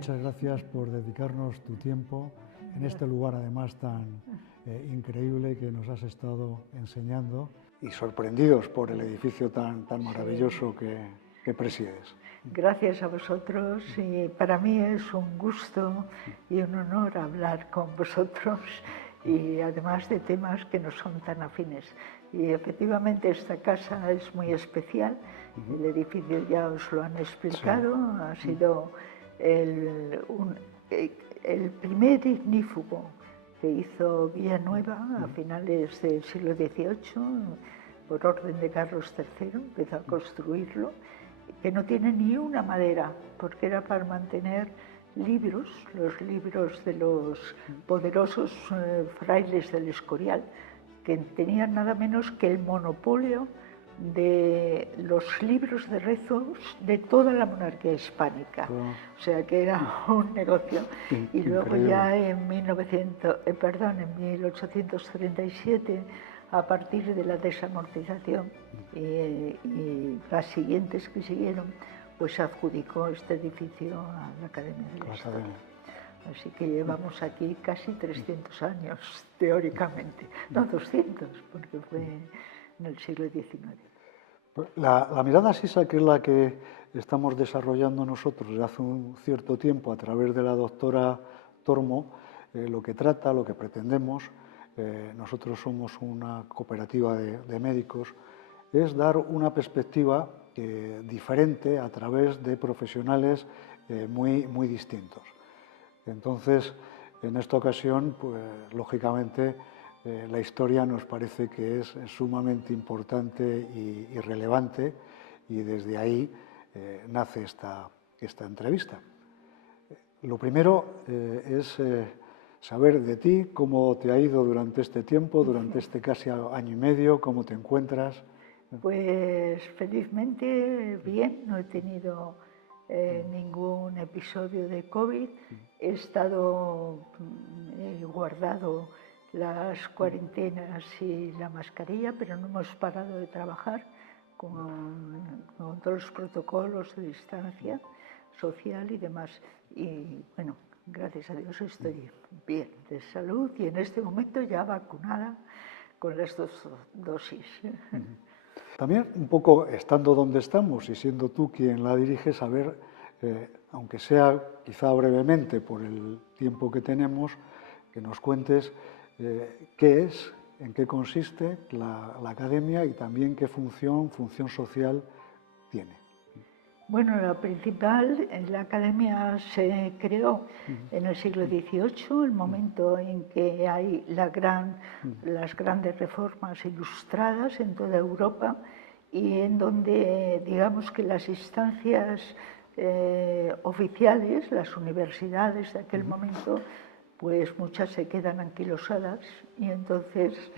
muchas gracias por dedicarnos tu tiempo en este lugar además tan increíble que nos has estado enseñando y sorprendidos por el edificio tan maravilloso que presides. Gracias a vosotros y para mí es un gusto y un honor hablar con vosotros y además de temas que no son tan afines. Y efectivamente esta casa es muy especial, el edificio ya os lo han explicado, sí. Ha sido el primer ignífugo que hizo Villanueva a finales del siglo XVIII, por orden de Carlos III, empezó a construirlo, que no tiene ni una madera, porque era para mantener libros, los libros de los poderosos frailes del Escorial, que tenían nada menos que el monopolio de los libros de rezos de toda la monarquía hispánica. O sea que era un negocio. Y luego ya en 1837, a partir de la desamortización y las siguientes que siguieron, pues se adjudicó este edificio a la Academia de la Historia. Así que llevamos aquí casi 300 años, teóricamente. No 200, porque fue en el siglo XIX. La mirada sisa, que es la que estamos desarrollando nosotros desde hace un cierto tiempo a través de la doctora Tormo, lo que trata, lo que pretendemos, nosotros somos una cooperativa de médicos, es dar una perspectiva diferente a través de profesionales muy distintos. Entonces, en esta ocasión, pues, lógicamente, la historia nos parece que es sumamente importante y relevante, y desde ahí nace esta entrevista. Lo primero es saber de ti, cómo te ha ido durante este tiempo, durante este casi año y medio, cómo te encuentras. Pues felizmente bien, no he tenido ningún episodio de COVID, he guardado las cuarentenas y la mascarilla, pero no hemos parado de trabajar con todos los protocolos de distancia social y demás. Y bueno, gracias a Dios estoy bien de salud y en este momento ya vacunada con las 2 dosis. También un poco estando donde estamos y siendo tú quien la dirige, saber, aunque sea quizá brevemente por el tiempo que tenemos, que nos cuentes qué es, en qué consiste la academia y también qué función social tiene. Bueno, la principal, la academia se creó en el siglo XVIII, el momento en que hay las grandes reformas ilustradas en toda Europa y en donde, digamos que las instancias oficiales, las universidades de aquel momento, pues muchas se quedan anquilosadas y entonces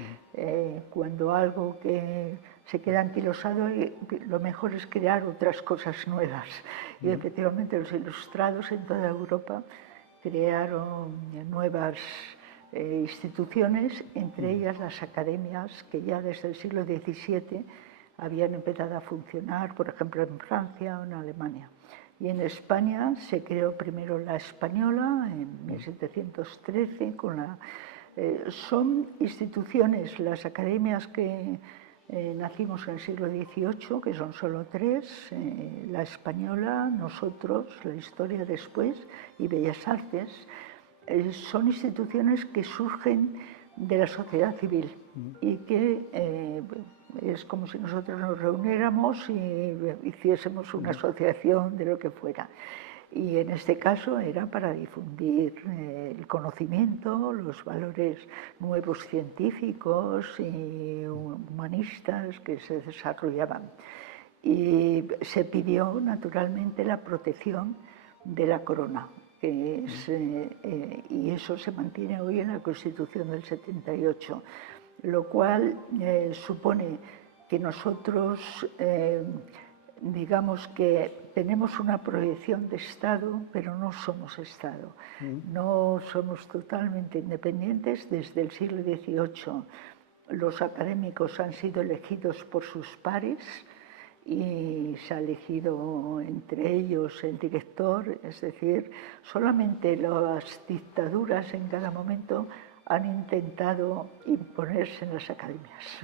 cuando algo que se queda anquilosado, lo mejor es crear otras cosas nuevas. Y efectivamente los ilustrados en toda Europa crearon nuevas instituciones, entre ellas las academias que ya desde el siglo XVII habían empezado a funcionar, por ejemplo en Francia o en Alemania. Y en España se creó primero la Española en 1713 son instituciones, las academias que nacimos en el siglo XVIII, que son solo 3, la Española, nosotros, la Historia después y Bellas Artes, son instituciones que surgen de la sociedad civil y que es como si nosotros nos reuniéramos y hiciésemos una asociación de lo que fuera. Y en este caso era para difundir el conocimiento, los valores nuevos científicos y humanistas que se desarrollaban. Y se pidió naturalmente la protección de la corona, que es, y eso se mantiene hoy en la Constitución del 78, lo cual supone que nosotros digamos que tenemos una proyección de Estado, pero no somos Estado. No somos totalmente independientes. Desde el siglo XVIII los académicos han sido elegidos por sus pares y se ha elegido entre ellos el director, es decir, solamente las dictaduras en cada momento han intentado imponerse en las academias,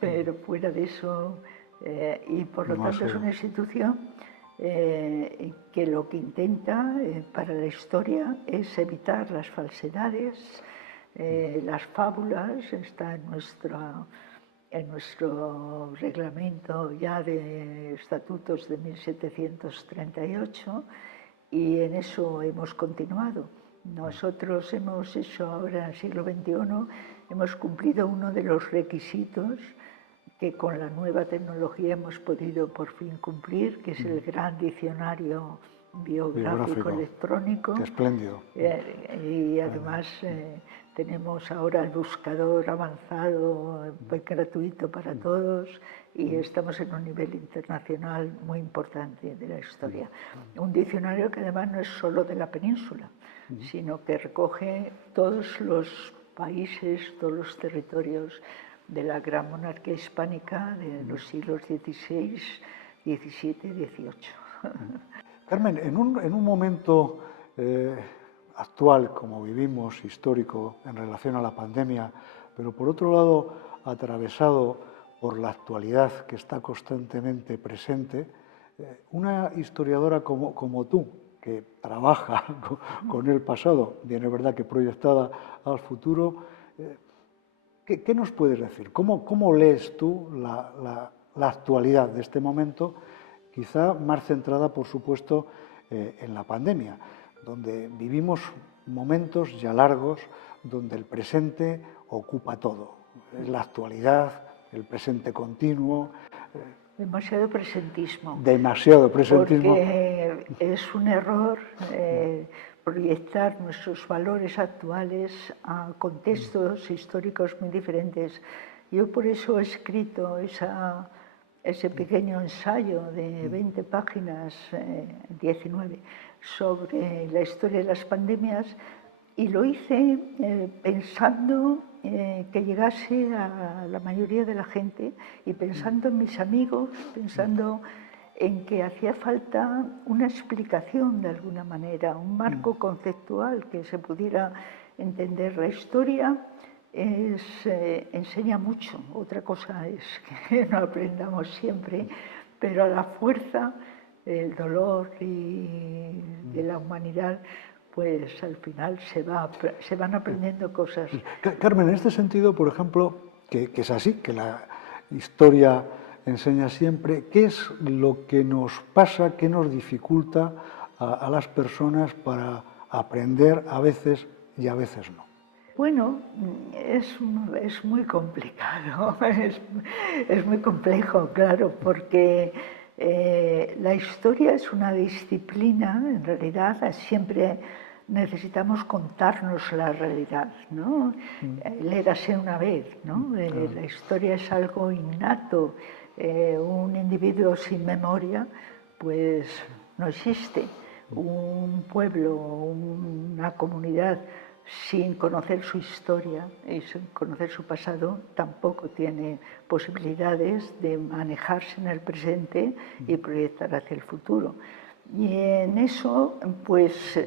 pero fuera de eso, y por lo tanto es una institución que lo que intenta para la historia es evitar las falsedades, las fábulas, está en nuestro reglamento ya de estatutos de 1738 y en eso hemos continuado. Nosotros hemos hecho ahora en el siglo XXI, hemos cumplido uno de los requisitos que con la nueva tecnología hemos podido por fin cumplir, que es el gran diccionario biográfico electrónico. Qué espléndido. Y además tenemos ahora el buscador avanzado, gratuito para todos, y estamos en un nivel internacional muy importante de la historia. Un diccionario que además no es solo de la península, sino que recoge todos los países, todos los territorios de la gran monarquía hispánica de los siglos XVI, XVII y XVIII. Carmen, en un momento actual, como vivimos, histórico, en relación a la pandemia, pero por otro lado atravesado por la actualidad que está constantemente presente, una historiadora como tú, que trabaja con el pasado, bien es verdad que proyectada al futuro, ¿qué nos puedes decir? ¿Cómo lees tú la actualidad de este momento, quizá más centrada, por supuesto, en la pandemia, donde vivimos momentos ya largos, donde el presente ocupa todo? Es la actualidad, el presente continuo. Demasiado presentismo. Demasiado presentismo. Porque es un error proyectar nuestros valores actuales a contextos históricos muy diferentes. Yo por eso he escrito ese pequeño ensayo de 20 páginas, 19, sobre la historia de las pandemias, y lo hice pensando que llegase a la mayoría de la gente y pensando en mis amigos, pensando en que hacía falta una explicación de alguna manera, un marco conceptual que se pudiera entender. La historia enseña mucho, otra cosa es que no aprendamos siempre, pero a la fuerza, el dolor y de la humanidad, pues al final se van aprendiendo cosas. Carmen, en este sentido, por ejemplo, que es así, que la historia enseña siempre, ¿qué es lo que nos pasa, qué nos dificulta a las personas para aprender a veces y a veces no? Bueno, es muy complicado, es muy complejo, claro, porque la historia es una disciplina, en realidad siempre necesitamos contarnos la realidad, ¿no? Érase una vez, ¿no? La historia es algo innato, un individuo sin memoria, pues no existe. Un pueblo, una comunidad sin conocer su historia y sin conocer su pasado, tampoco tiene posibilidades de manejarse en el presente y proyectar hacia el futuro. Y en eso, pues,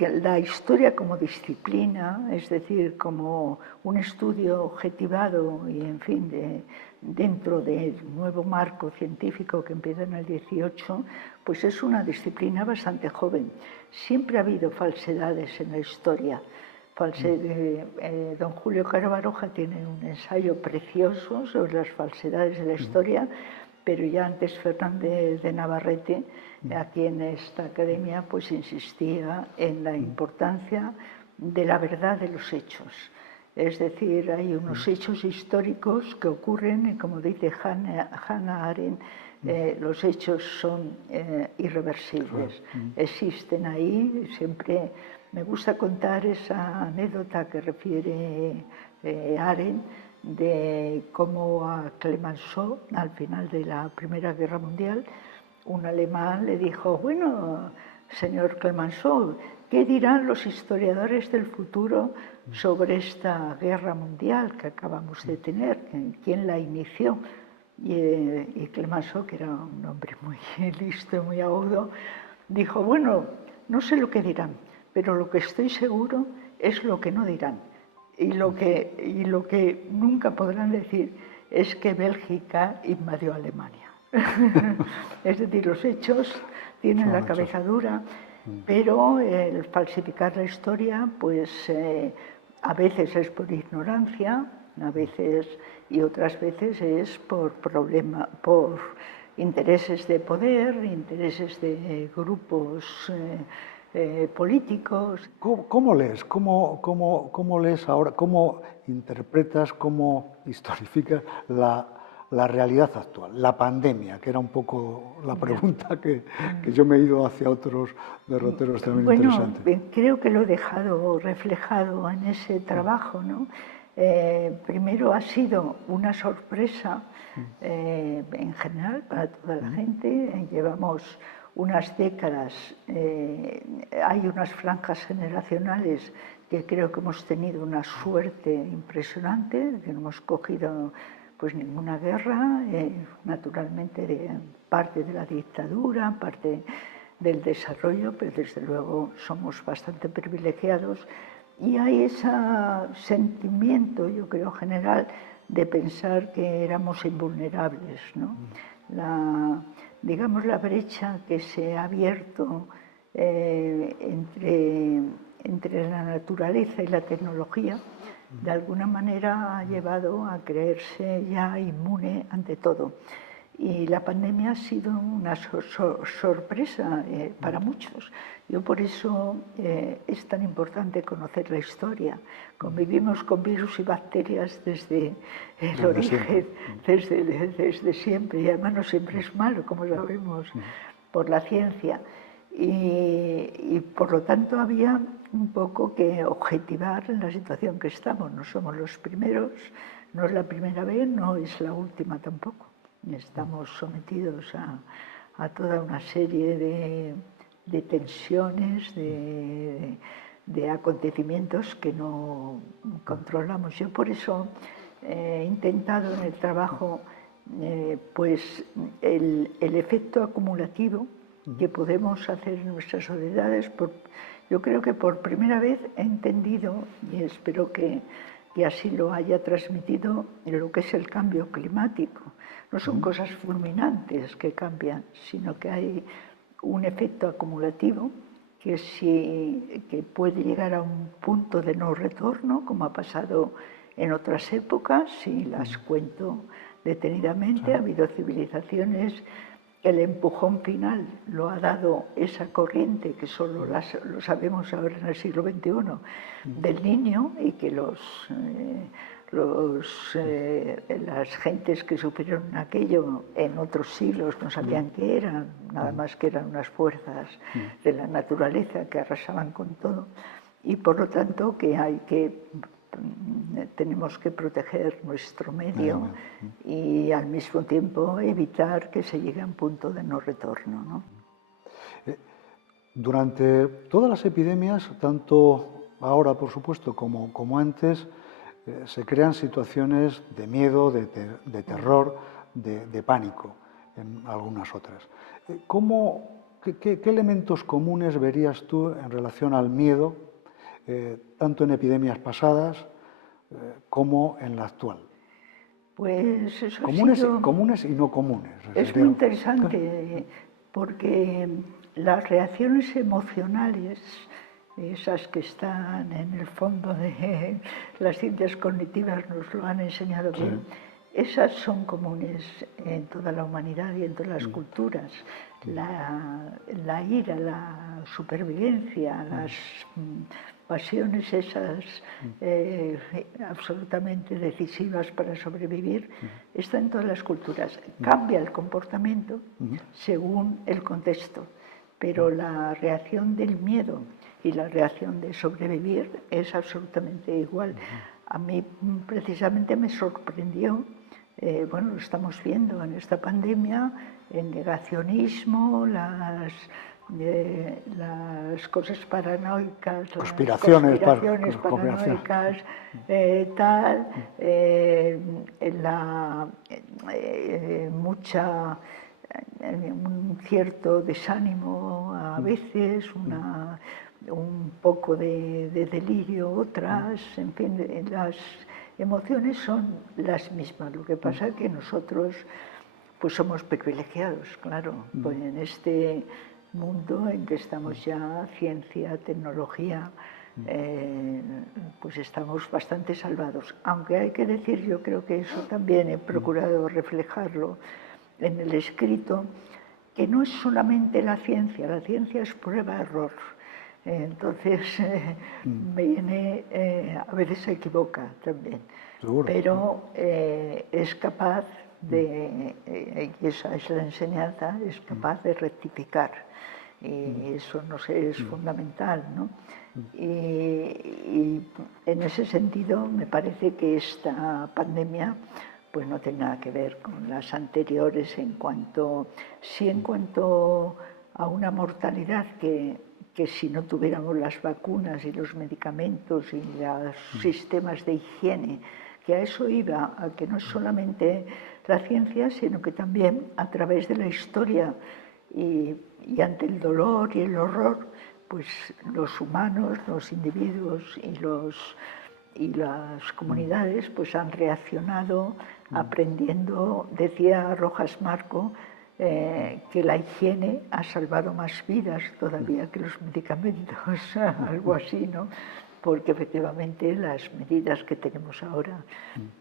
la historia como disciplina, es decir, como un estudio objetivado y, en fin, dentro del nuevo marco científico que empieza en el 18, pues es una disciplina bastante joven. Siempre ha habido falsedades en la historia. Don Julio Caro Baroja tiene un ensayo precioso sobre las falsedades de la historia, pero ya antes Fernández de Navarrete, aquí en esta academia, pues insistía en la importancia de la verdad de los hechos. Es decir, hay unos hechos históricos que ocurren y, como dice Hannah Arendt, los hechos son irreversibles, existen ahí. Siempre me gusta contar esa anécdota que refiere Arendt de cómo a Clemenceau, al final de la Primera Guerra Mundial, un alemán le dijo: bueno, señor Clemenceau, ¿qué dirán los historiadores del futuro sobre esta guerra mundial que acabamos de tener? ¿Quién la inició? Y Clemenceau, que era un hombre muy listo y muy agudo, dijo, bueno, no sé lo que dirán, pero lo que estoy seguro es lo que no dirán. Y lo que nunca podrán decir es que Bélgica invadió Alemania. Es decir, los hechos tienen la cabeza dura, pero el falsificar la historia, pues a veces es por ignorancia, a veces y otras veces es por intereses de poder, intereses de grupos políticos. ¿Cómo lees? ¿Cómo lees ahora? ¿Cómo interpretas, cómo historificas la realidad actual? La pandemia, que era un poco la pregunta que yo me he ido hacia otros derroteros también interesantes. Bueno, creo que lo he dejado reflejado en ese trabajo, ¿no? Primero ha sido una sorpresa en general para toda la gente. Llevamos unas décadas, hay unas franjas generacionales que creo que hemos tenido una suerte impresionante, que no hemos cogido pues ninguna guerra, naturalmente de parte de la dictadura, parte del desarrollo, pero desde luego somos bastante privilegiados. Y hay ese sentimiento, yo creo, general de pensar que éramos invulnerables, ¿no? Digamos, la brecha que se ha abierto entre la naturaleza y la tecnología, de alguna manera ha llevado a creerse ya inmune ante todo. Y la pandemia ha sido una sorpresa para muchos. Yo por eso es tan importante conocer la historia. Convivimos con virus y bacterias desde el origen, desde siempre. Y además no siempre es malo, como sabemos, por la ciencia. Y por lo tanto había un poco que objetivar en la situación que estamos. No somos los primeros, no es la primera vez, no es la última tampoco. Estamos sometidos a toda una serie de tensiones, de acontecimientos que no controlamos. Yo por eso he intentado en el trabajo pues el efecto acumulativo que podemos hacer en nuestras sociedades. Yo creo que por primera vez he entendido, y espero que así lo haya transmitido, lo que es el cambio climático. No son cosas fulminantes que cambian, sino que hay un efecto acumulativo que puede llegar a un punto de no retorno, como ha pasado en otras épocas, y las cuento detenidamente. Ha habido civilizaciones, el empujón final lo ha dado esa corriente que solo lo sabemos ahora en el siglo XXI, del Niño, y que las gentes que sufrieron aquello en otros siglos no sabían qué eran, nada más que eran unas fuerzas de la naturaleza que arrasaban con todo, y por lo tanto tenemos que proteger nuestro medio y al mismo tiempo evitar que se llegue a un punto de no retorno, ¿no? Durante todas las epidemias, tanto ahora por supuesto como antes, se crean situaciones de miedo, de terror, de pánico en algunas otras. ¿Qué elementos comunes verías tú en relación al miedo, tanto en epidemias pasadas como en la actual? Pues eso comunes y no comunes. Es muy interesante porque las reacciones emocionales, esas que están en el fondo de las ciencias cognitivas, nos lo han enseñado bien, esas son comunes en toda la humanidad y en todas las culturas. La ira, la supervivencia, las pasiones esas absolutamente decisivas para sobrevivir, está en todas las culturas. Cambia el comportamiento según el contexto, pero la reacción del miedo y la reacción de sobrevivir es absolutamente igual. A mí precisamente me sorprendió, bueno, lo estamos viendo en esta pandemia, el negacionismo, las cosas paranoicas, Conspiraciones, las conspiraciones paranoicas, tal, un cierto desánimo a veces, un poco de delirio otras, en fin, las emociones son las mismas. Lo que pasa es que nosotros pues somos privilegiados, claro, pues en este mundo en que estamos ya, ciencia, tecnología, pues estamos bastante salvados. Aunque hay que decir, yo creo que eso también he procurado reflejarlo en el escrito, que no es solamente la ciencia es prueba-error. Entonces, a veces se equivoca también, Seguro. pero es capaz de, y esa es la enseñanza, es capaz de rectificar. Y eso no sé, es fundamental, ¿no? Y en ese sentido me parece que esta pandemia pues no tiene nada que ver con las anteriores en cuanto a una mortalidad que si no tuviéramos las vacunas y los medicamentos y los sistemas de higiene, que a eso iba, a que no es solamente la ciencia, sino que también a través de la historia y ante el dolor y el horror, pues los humanos, los individuos y las comunidades pues han reaccionado aprendiendo. Decía Rojas Marco que la higiene ha salvado más vidas todavía que los medicamentos, algo así, ¿no? Porque efectivamente las medidas que tenemos ahora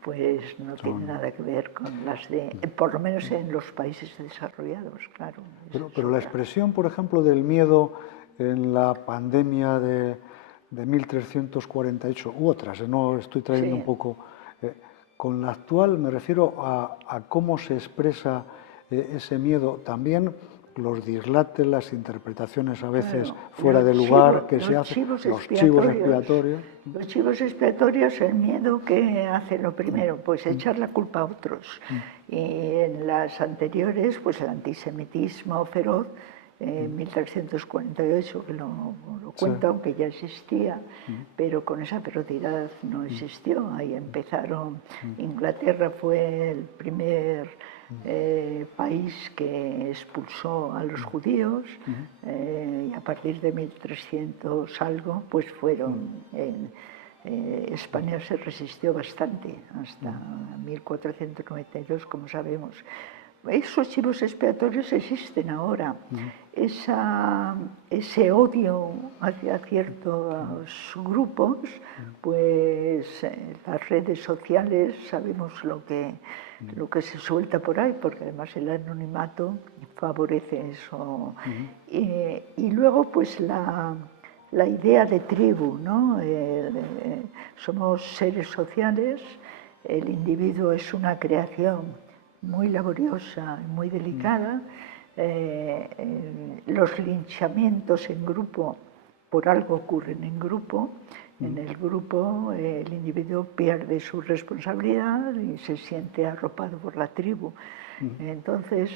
pues no tienen nada que ver con las por lo menos en los países desarrollados, claro. Pero la expresión, por ejemplo, del miedo en la pandemia de 1348 u otras, no estoy trayendo un poco, con la actual me refiero a cómo se expresa ese miedo, también los dislates, las interpretaciones a veces fuera de lugar que se hacen, los chivos expiatorios. Los chivos expiatorios, el miedo que hace lo primero, pues echar la culpa a otros. Y en las anteriores, pues el antisemitismo feroz, 1348, que lo cuento, aunque ya existía, pero con esa ferocidad no existió. Ahí empezaron, Inglaterra fue el primer país que expulsó a los judíos, y a partir de 1300 algo, pues fueron... España se resistió bastante, hasta 1492, como sabemos. Esos chivos expiatorios existen ahora. Ese odio hacia ciertos grupos, pues las redes sociales, sabemos lo que se suelta por ahí, porque además el anonimato favorece eso. Y luego, pues la idea de tribu, ¿no? Somos seres sociales, el individuo es una creación muy laboriosa, muy delicada. Los linchamientos en grupo por algo ocurren en grupo. En el grupo el individuo pierde su responsabilidad y se siente arropado por la tribu. Entonces,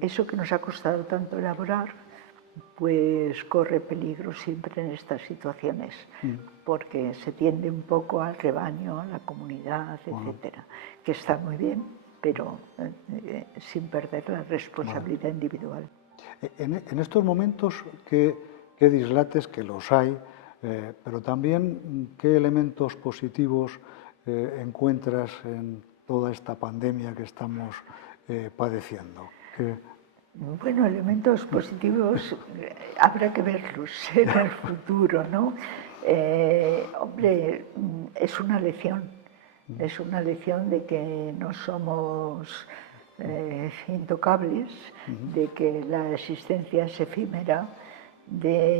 eso que nos ha costado tanto elaborar, pues corre peligro siempre en estas situaciones, porque se tiende un poco al rebaño, a la comunidad, etcétera, que está muy bien, pero sin perder la responsabilidad individual. En estos momentos, ¿qué dislates, que los hay, pero también qué elementos positivos encuentras en toda esta pandemia que estamos padeciendo? Bueno, elementos positivos habrá que verlos en el futuro, ¿no? Hombre, es una lección de que no somos intocables, de que la existencia es efímera.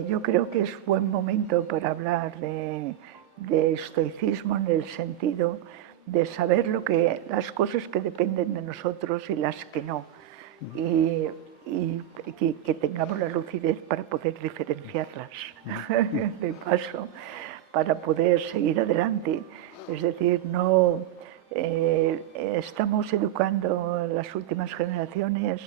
Yo creo que es buen momento para hablar de estoicismo en el sentido de saber las cosas que dependen de nosotros y las que no. Y que tengamos la lucidez para poder diferenciarlas de paso, para poder seguir adelante. Es decir, estamos educando a las últimas generaciones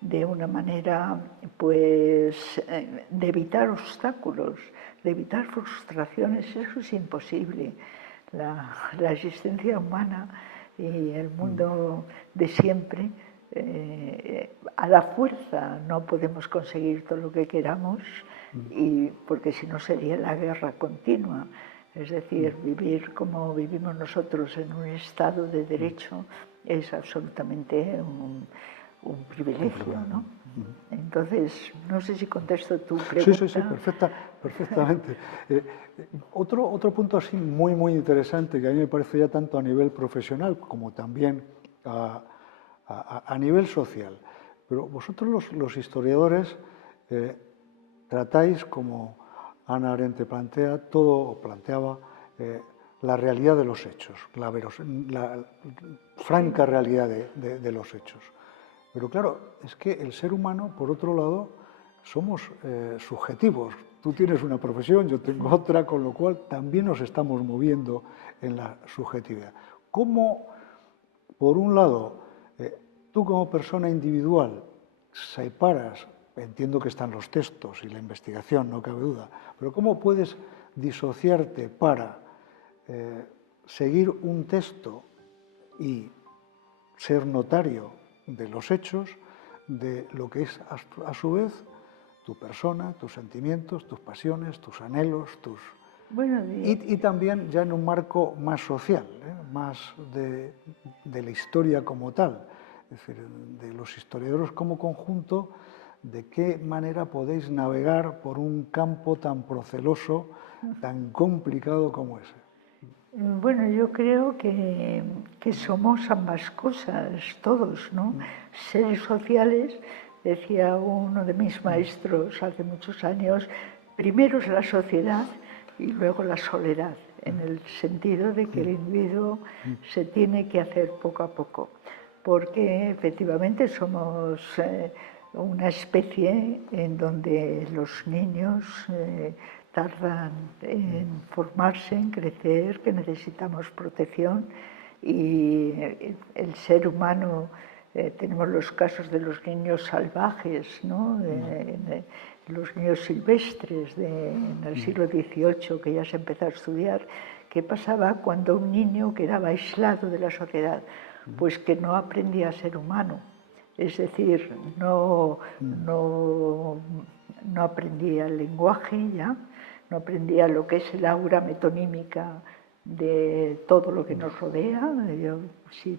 de una manera pues de evitar obstáculos, de evitar frustraciones. Eso es imposible. La existencia humana y el mundo de siempre, a la fuerza no podemos conseguir todo lo que queramos, y porque si no sería la guerra continua. Es decir, vivir como vivimos nosotros en un estado de derecho es absolutamente un privilegio, ¿no? Entonces, no sé si contesto tu pregunta. Sí, perfectamente. Otro punto así muy interesante que a mí me parece ya tanto a nivel profesional como también a nivel social. Pero vosotros los historiadores tratáis, como Hannah Arendt planteaba, la realidad de los hechos, la franca realidad de los hechos. Pero claro, es que el ser humano, por otro lado, somos subjetivos. Tú tienes una profesión, yo tengo otra, con lo cual también nos estamos moviendo en la subjetividad. ¿Cómo, por un lado, tú como persona individual separas, entiendo que están los textos y la investigación, no cabe duda, pero cómo puedes disociarte para seguir un texto y ser notario de los hechos, de lo que es a su vez tu persona, tus sentimientos, tus pasiones, tus anhelos, y también ya en un marco más social, más de la historia como tal, es decir, de los historiadores como conjunto, de qué manera podéis navegar por un campo tan proceloso, tan complicado como ese. Bueno, yo creo que somos ambas cosas, todos, ¿no? Seres sociales, decía uno de mis maestros hace muchos años, primero es la sociedad y luego la soledad, en el sentido de que el individuo se tiene que hacer poco a poco, porque efectivamente somos una especie en donde los niños tardan en formarse, en crecer, que necesitamos protección, y el ser humano, tenemos los casos de los niños salvajes, ¿no? Los niños silvestres en el siglo XVIII, que ya se empezó a estudiar, qué pasaba cuando un niño quedaba aislado de la sociedad, pues que no aprendía a ser humano. Es decir, no aprendía el lenguaje ya, no aprendía lo que es el aura metonímica de todo lo que nos rodea. Yo, si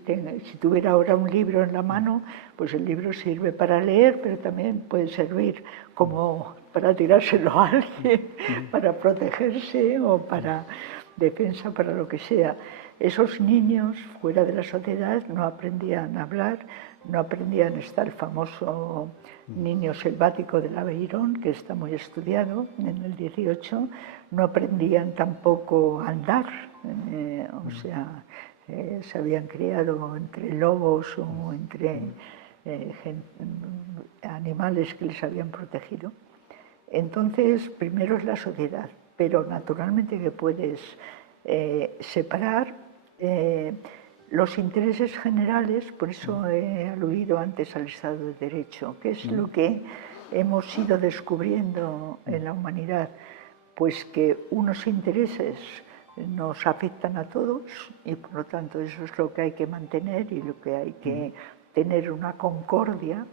tuviera ahora un libro en la mano, pues el libro sirve para leer, pero también puede servir como para tirárselo a alguien, para protegerse o para defensa, para lo que sea. Esos niños fuera de la sociedad no aprendían a hablar, no aprendían, está el famoso niño selvático del Aveirón, que está muy estudiado en el 18, no aprendían tampoco a andar, o sea, se habían criado entre lobos o entre animales que les habían protegido. Entonces, primero es la sociedad, pero naturalmente que puedes separar los intereses generales, por eso he aludido antes al Estado de Derecho, que es lo que hemos ido descubriendo en la humanidad, pues que unos intereses nos afectan a todos y por lo tanto eso es lo que hay que mantener y lo que hay que tener una concordia,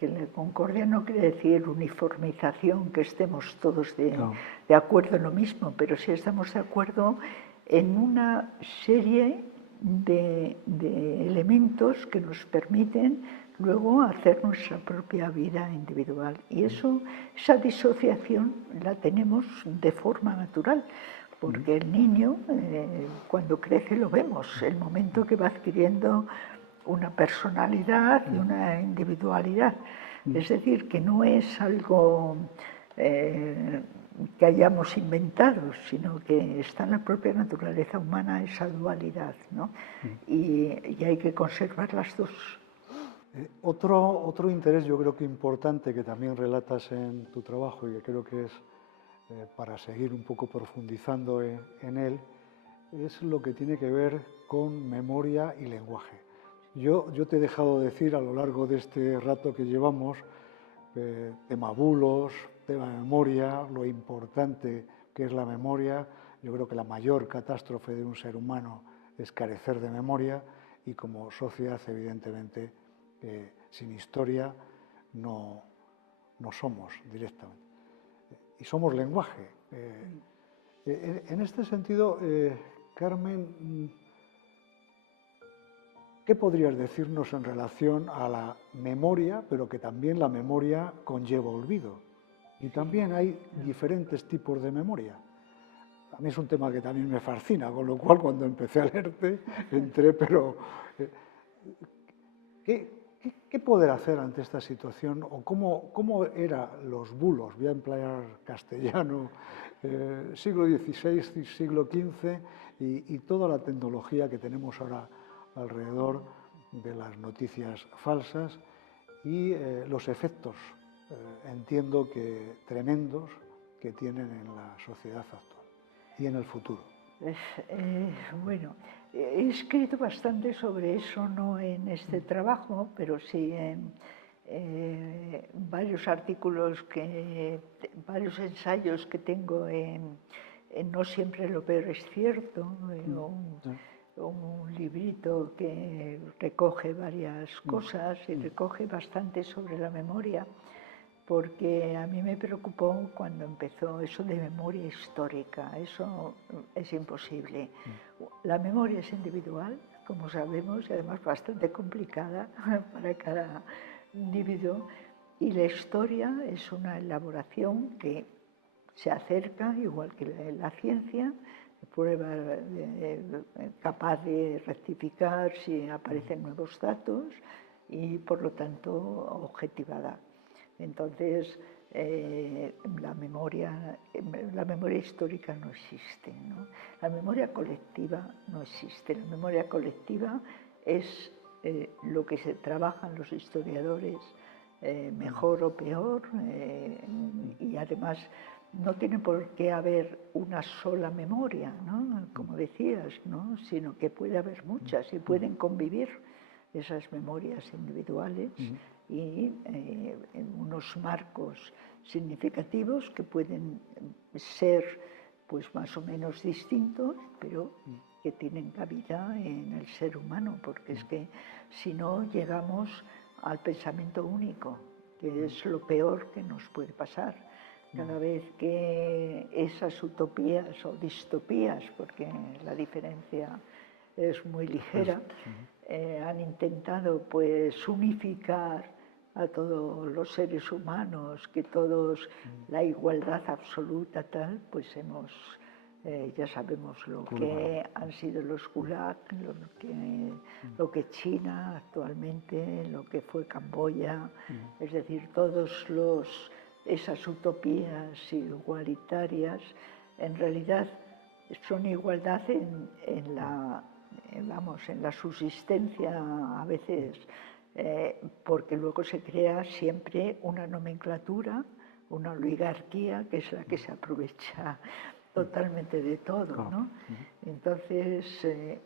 que la concordia no quiere decir uniformización, que estemos todos de acuerdo en lo mismo, pero sí estamos de acuerdo en una serie de elementos que nos permiten luego hacer nuestra propia vida individual. Y esa disociación la tenemos de forma natural, porque el niño cuando crece lo vemos, el momento que va adquiriendo una personalidad y una individualidad. Es decir, que no es algo que hayamos inventado, sino que está en la propia naturaleza humana esa dualidad, ¿no? Y hay que conservar las dos. Otro interés yo creo que importante que también relatas en tu trabajo y que creo que es para seguir un poco profundizando en él, es lo que tiene que ver con memoria y lenguaje. Yo te he dejado decir a lo largo de este rato que llevamos, tema bulos, tema memoria, lo importante que es la memoria. Yo creo que la mayor catástrofe de un ser humano es carecer de memoria y como sociedad, evidentemente, sin historia no somos directamente. Y somos lenguaje. En este sentido, Carmen, ¿qué podrías decirnos en relación a la memoria, pero que también la memoria conlleva olvido? Y también hay diferentes tipos de memoria. A mí es un tema que también me fascina, con lo cual cuando empecé a leerte entré, pero ¿qué poder hacer ante esta situación o cómo eran los bulos? Voy a emplear castellano, siglo XVI, siglo XV y toda la tecnología que tenemos ahora alrededor de las noticias falsas y los efectos, entiendo que tremendos, que tienen en la sociedad actual y en el futuro. Bueno, he escrito bastante sobre eso, no en este trabajo, pero sí en varios artículos, varios ensayos que tengo en No siempre lo peor es cierto, un librito que recoge varias cosas y recoge bastante sobre la memoria, porque a mí me preocupó cuando empezó eso de memoria histórica. Eso es imposible. La memoria es individual, como sabemos, y además bastante complicada para cada individuo, y la historia es una elaboración que se acerca, igual que la ciencia, prueba capaz de rectificar si aparecen nuevos datos y, por lo tanto, objetivada. Entonces, la memoria histórica no existe, ¿no? La memoria colectiva no existe. La memoria colectiva es lo que se trabajan los historiadores, mejor o peor, y además no tiene por qué haber una sola memoria, ¿no? Como decías, ¿no? Sino que puede haber muchas y pueden convivir esas memorias individuales y en unos marcos significativos que pueden ser pues más o menos distintos, pero que tienen cabida en el ser humano, porque es que si no llegamos al pensamiento único, que es lo peor que nos puede pasar. Cada vez que esas utopías o distopías, porque la diferencia es muy ligera, han intentado pues unificar a todos los seres humanos, que todos la igualdad absoluta tal, pues ya sabemos lo que han sido los Gulag, lo que China actualmente, lo que fue Camboya, es decir, esas utopías igualitarias, en realidad son igualdad en la subsistencia a veces, porque luego se crea siempre una nomenclatura, una oligarquía que es la que se aprovecha totalmente de todo, ¿no? Entonces,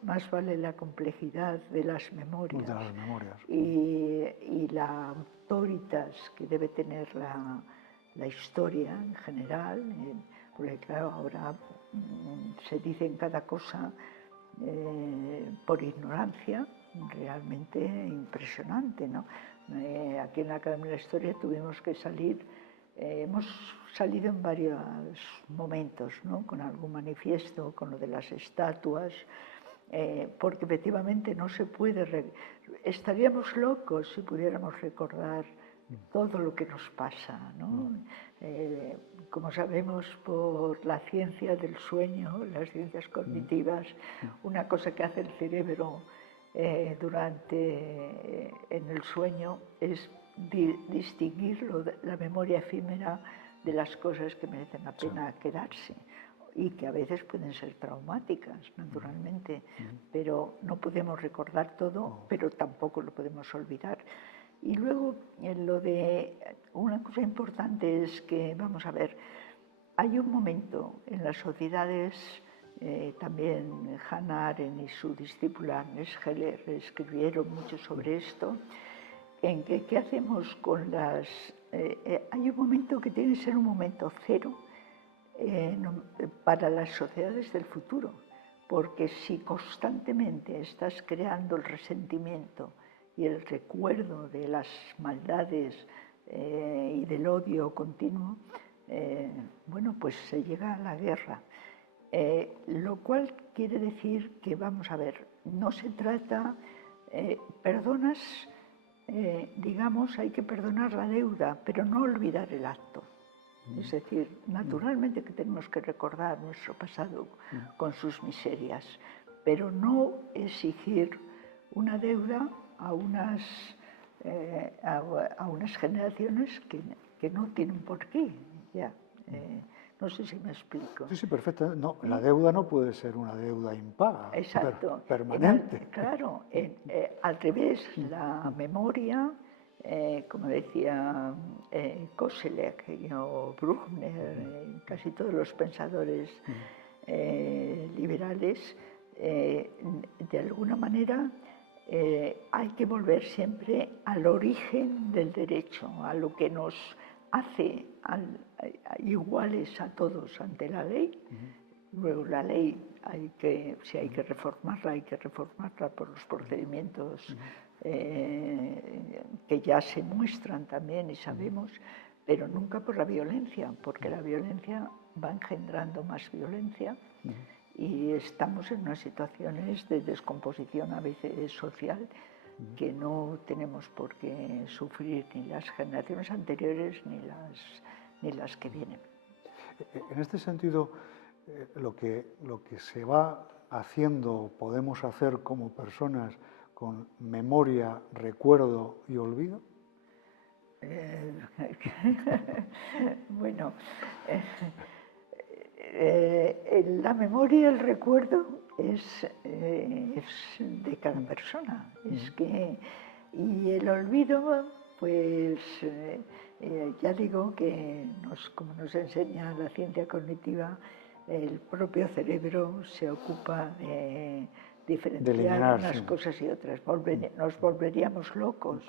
más vale la complejidad de las memorias, y la autoritas que debe tener la historia en general, porque claro, ahora se dicen cada cosa por ignorancia realmente impresionante, ¿no? Aquí en la Academia de la Historia tuvimos que salir, hemos salido en varios momentos, ¿no? Con algún manifiesto, con lo de las estatuas, porque efectivamente no se puede, estaríamos locos si pudiéramos recordar todo lo que nos pasa, ¿no? Como sabemos por la ciencia del sueño, las ciencias cognitivas, una cosa que hace el cerebro en el sueño es distinguir la memoria efímera de las cosas que merecen la pena quedarse y que a veces pueden ser traumáticas, naturalmente, pero no podemos recordar todo, pero tampoco lo podemos olvidar. Y luego, una cosa importante es que, vamos a ver, hay un momento en las sociedades también Hannah Arendt y su discípula Agnes Heller escribieron mucho sobre esto, en que qué hacemos con las... hay un momento que tiene que ser un momento cero para las sociedades del futuro, porque si constantemente estás creando el resentimiento y el recuerdo de las maldades y del odio continuo, bueno, pues se llega a la guerra. Lo cual quiere decir que, vamos a ver, no se trata, perdonas, digamos, hay que perdonar la deuda, pero no olvidar el acto. Es decir, naturalmente que tenemos que recordar nuestro pasado con sus miserias, pero no exigir una deuda a unas generaciones que no tienen por qué. Ya, no sé si me explico. Sí, sí, perfecto. No, la deuda no puede ser una deuda impaga, Exacto. permanente. Claro, al revés, la memoria, como decía Koselleck o Bruckner, casi todos los pensadores liberales, de alguna manera hay que volver siempre al origen del derecho, a lo que nos hace iguales a todos ante la ley. Luego la ley, si hay que reformarla, hay que reformarla por los procedimientos que ya se muestran también y sabemos, pero nunca por la violencia, porque la violencia va engendrando más violencia y estamos en unas situaciones de descomposición a veces social que no tenemos por qué sufrir ni las generaciones anteriores ni las que vienen. En este sentido, lo que se va haciendo, podemos hacer como personas con memoria, recuerdo y olvido. Bueno, la memoria y el recuerdo es de cada persona. Y el olvido, pues ya digo que como nos enseña la ciencia cognitiva, el propio cerebro se ocupa de diferenciar unas cosas y otras. Nos volveríamos locos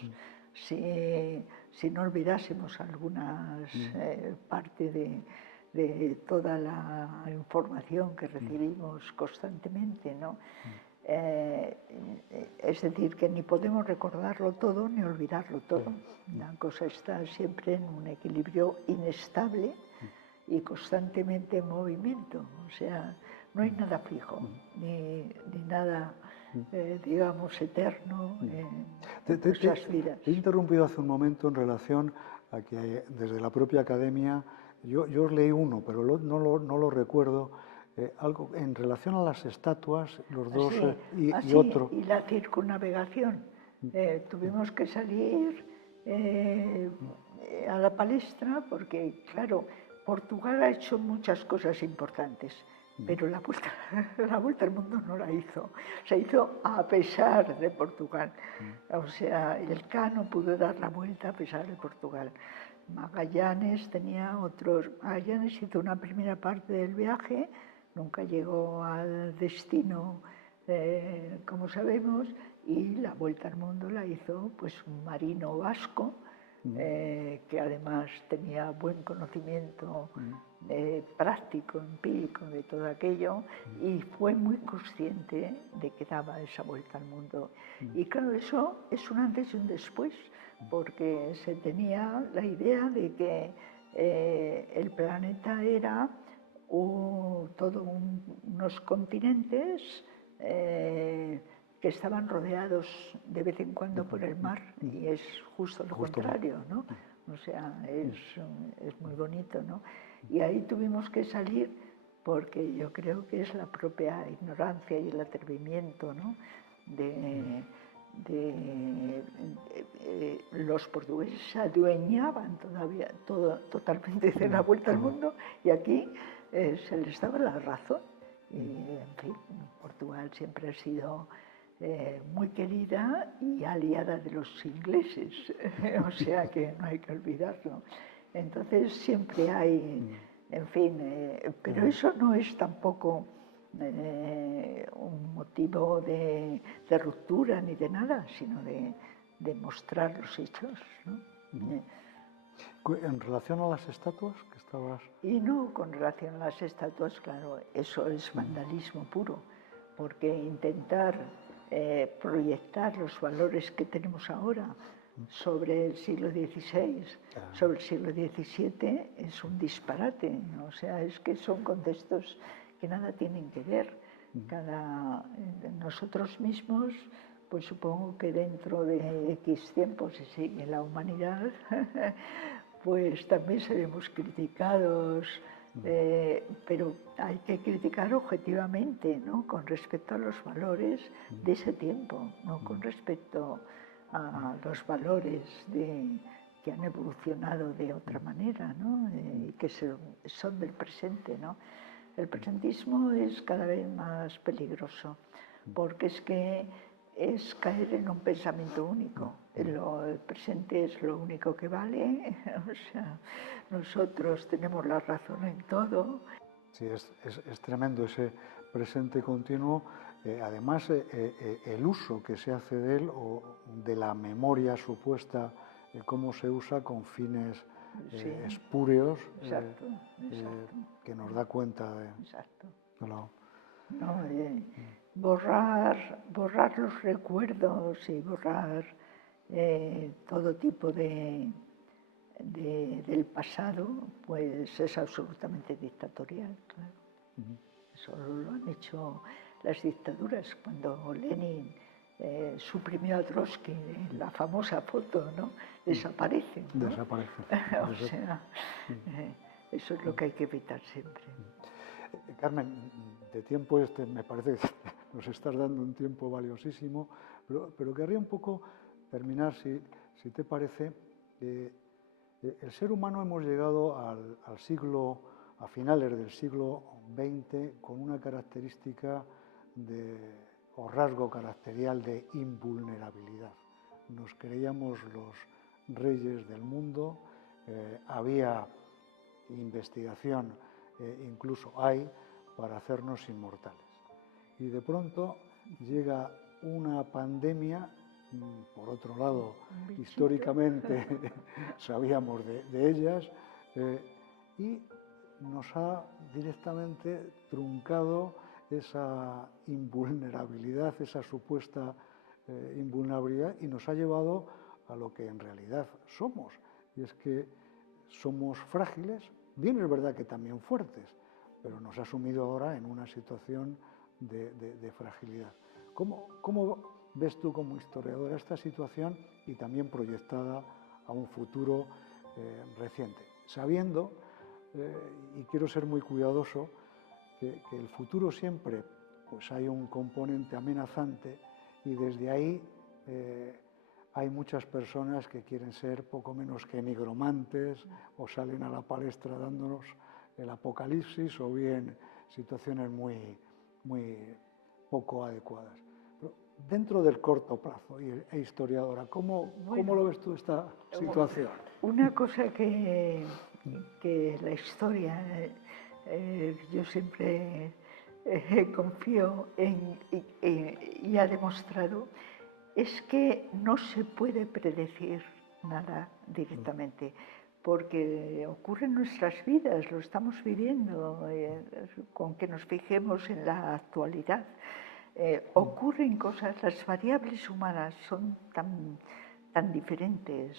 si no olvidásemos algunas parte de toda la información que recibimos constantemente, ¿no? Es decir, que ni podemos recordarlo todo ni olvidarlo todo. La cosa está siempre en un equilibrio inestable y constantemente en movimiento. O sea, no hay nada fijo, ni nada, digamos, eterno en nuestras vidas. Te he interrumpido hace un momento en relación a que desde la propia academia, yo os leí uno, pero no lo recuerdo, algo en relación a las estatuas, los dos y otro. Y la circunnavegación. Tuvimos que salir a la palestra porque, claro, Portugal ha hecho muchas cosas importantes, pero la vuelta al mundo no la hizo. Se hizo a pesar de Portugal. O sea, el Cano pudo dar la vuelta a pesar de Portugal. Magallanes hizo una primera parte del viaje, nunca llegó al destino, como sabemos, y la vuelta al mundo la hizo pues un marino vasco, que además tenía buen conocimiento práctico, empírico de todo aquello, y fue muy consciente de que daba esa vuelta al mundo. Y claro, eso es un antes y un después, porque se tenía la idea de que el planeta era unos continentes que estaban rodeados de vez en cuando por el mar, y es justo lo contrario, ¿no? O sea, es muy bonito, ¿no? Y ahí tuvimos que salir porque yo creo que es la propia ignorancia y el atrevimiento, ¿no? Los portugueses se adueñaban totalmente de la vuelta al mundo, y aquí se les daba la razón. Y, en fin, Portugal siempre ha sido muy querida y aliada de los ingleses, o sea que no hay que olvidarlo. Entonces siempre hay, en fin, pero eso no es tampoco un motivo de ruptura ni de nada, sino de mostrar los hechos, ¿no? En relación a las estatuas que estabas... Y no, con relación a las estatuas, claro, eso es vandalismo puro, porque intentar proyectar los valores que tenemos ahora sobre el siglo XVI, sobre el siglo XVII, es un disparate. O sea, es que son contextos que nada tienen que ver. Nosotros mismos, pues supongo que dentro de X tiempos, sí, en la humanidad, pues también seremos criticados, pero hay que criticar objetivamente, ¿no? Con respecto a los valores de ese tiempo, no con respecto a los valores que han evolucionado de otra manera, ¿no? Y que son del presente, ¿no? El presentismo es cada vez más peligroso, porque es que es caer en un pensamiento único. El presente es lo único que vale, o sea, nosotros tenemos la razón en todo. Sí, es tremendo ese presente continuo. Además, el uso que se hace de él o de la memoria supuesta, cómo se usa con fines espurios, exacto. que nos da cuenta de... Exacto. No, borrar los recuerdos y borrar todo tipo del pasado, pues es absolutamente dictatorial, claro. Eso lo han hecho las dictaduras. Cuando Lenin suprimió a Trotsky, la famosa foto, ¿no? Desaparece, ¿no? Desaparece. O sea, eso es lo que hay que evitar siempre. Carmen, de tiempo me parece que nos estás dando un tiempo valiosísimo, pero querría un poco terminar, si te parece. El ser humano hemos llegado a finales del siglo XX con una característica o rasgo caracterial de invulnerabilidad. Nos creíamos los reyes del mundo, había investigación, incluso hay, para hacernos inmortales. Y de pronto llega una pandemia, por otro lado, históricamente sabíamos de ellas, y nos ha directamente truncado esa invulnerabilidad, esa supuesta invulnerabilidad, y nos ha llevado a lo que en realidad somos, y es que somos frágiles, bien es verdad que también fuertes, pero nos ha sumido ahora en una situación de fragilidad. ¿Cómo ves tú como historiadora esta situación y también proyectada a un futuro reciente? Sabiendo, y quiero ser muy cuidadoso, que el futuro siempre pues hay un componente amenazante y desde ahí hay muchas personas que quieren ser poco menos que nigromantes o salen a la palestra dándonos el apocalipsis o bien situaciones muy poco adecuadas. Pero dentro del corto plazo, e historiadora, ¿cómo lo ves tú esta situación? Una cosa que la historia, yo siempre confío en y ha demostrado, es que no se puede predecir nada directamente, porque ocurre en nuestras vidas, lo estamos viviendo, con que nos fijemos en la actualidad. Ocurren cosas, las variables humanas son tan diferentes,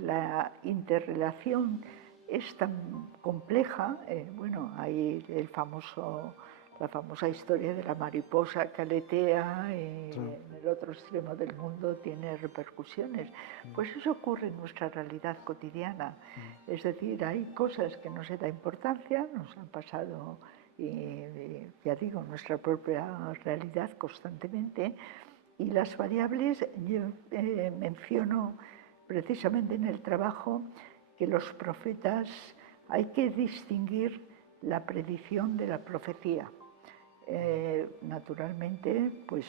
la interrelación es tan compleja. Bueno, hay la famosa historia de la mariposa que aletea y en el otro extremo del mundo tiene repercusiones. Pues eso ocurre en nuestra realidad cotidiana. Es decir, hay cosas que no se da importancia, nos han pasado, ya digo, nuestra propia realidad constantemente, y las variables, yo menciono precisamente en el trabajo que los profetas, hay que distinguir la predicción de la profecía. Naturalmente, pues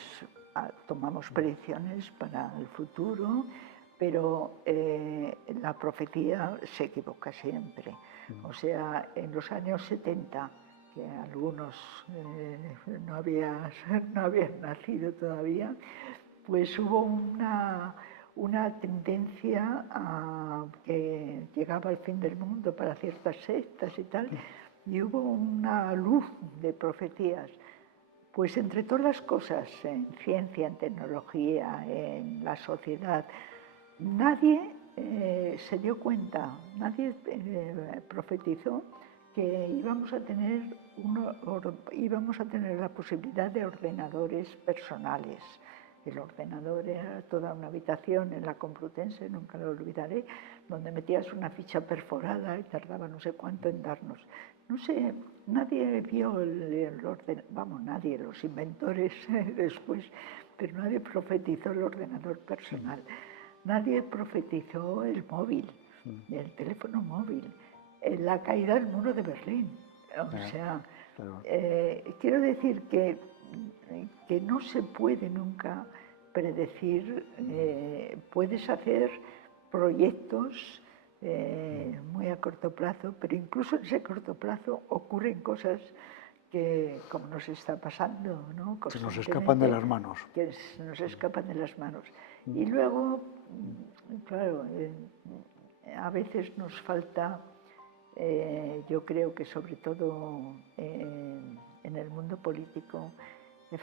tomamos predicciones para el futuro, pero la profecía se equivoca siempre. O sea, en los años 70, que algunos no habían nacido todavía, pues hubo una tendencia a que llegaba el fin del mundo para ciertas sectas y tal, y hubo una luz de profecías. Pues entre todas las cosas, en ciencia, en tecnología, en la sociedad, nadie se dio cuenta, nadie profetizó que íbamos a tener la posibilidad de ordenadores personales. El ordenador era toda una habitación en la Complutense, nunca lo olvidaré, donde metías una ficha perforada y tardaba no sé cuánto en darnos. No sé, nadie vio el ordenador, vamos, nadie, los inventores después, pero nadie profetizó el ordenador personal. Nadie profetizó el móvil, el teléfono móvil, la caída del muro de Berlín. O sea, quiero decir que no se puede nunca predecir, puedes hacer proyectos muy a corto plazo, pero incluso en ese corto plazo ocurren cosas que, como nos está pasando, ¿no? Se nos escapan de las manos. Que se nos escapan de las manos. Y luego, claro, a veces nos falta, yo creo que sobre todo en el mundo político,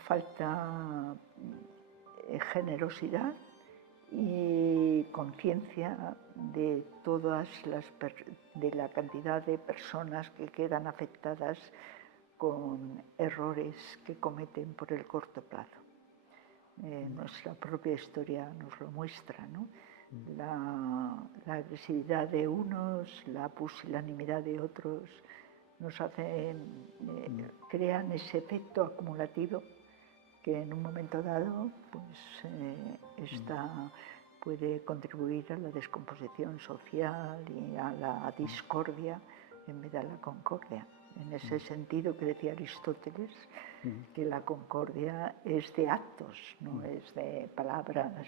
falta generosidad y conciencia de de la cantidad de personas que quedan afectadas con errores que cometen por el corto plazo. Nuestra propia historia nos lo muestra, ¿no? La agresividad de unos, la pusilanimidad de otros, nos crean ese efecto acumulativo que en un momento dado pues, puede contribuir a la descomposición social y a la discordia en vez de a la concordia. En ese sentido que decía Aristóteles, que la concordia es de actos, no es de palabras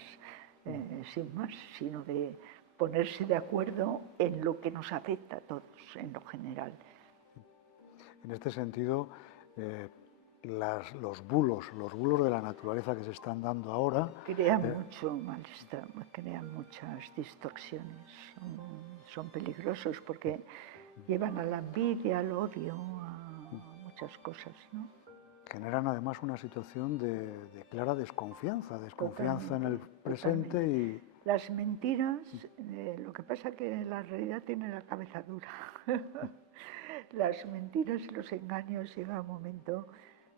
sin más, sino de ponerse de acuerdo en lo que nos afecta a todos, en lo general. En este sentido, los bulos de la naturaleza que se están dando ahora... Crean mucho malestar, crean muchas distorsiones, son peligrosos porque llevan a la envidia, al odio, a muchas cosas, ¿no? Generan además una situación de clara desconfianza Totalmente, en el presente totalmente. y... Las mentiras, lo que pasa es que la realidad tiene la cabeza dura. Las mentiras y los engaños llega un momento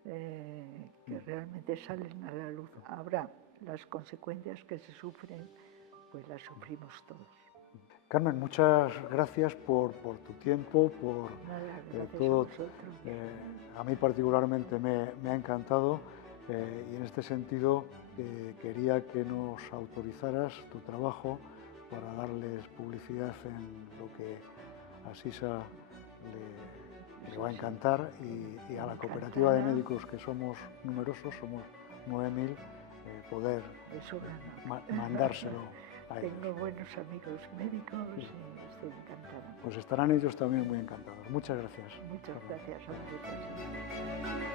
que realmente salen a la luz. Ahora, las consecuencias que se sufren, pues las sufrimos todos. Carmen, muchas gracias por tu tiempo, por todo. A mí particularmente me ha encantado y en este sentido quería que nos autorizaras tu trabajo para darles publicidad en lo que a Sisa le va a encantar y a la cooperativa de médicos, que somos numerosos, somos 9.000, poder mandárselo. Tengo buenos amigos médicos y estoy encantada. Pues estarán ellos también muy encantados. Muchas gracias. Muchas gracias a ustedes.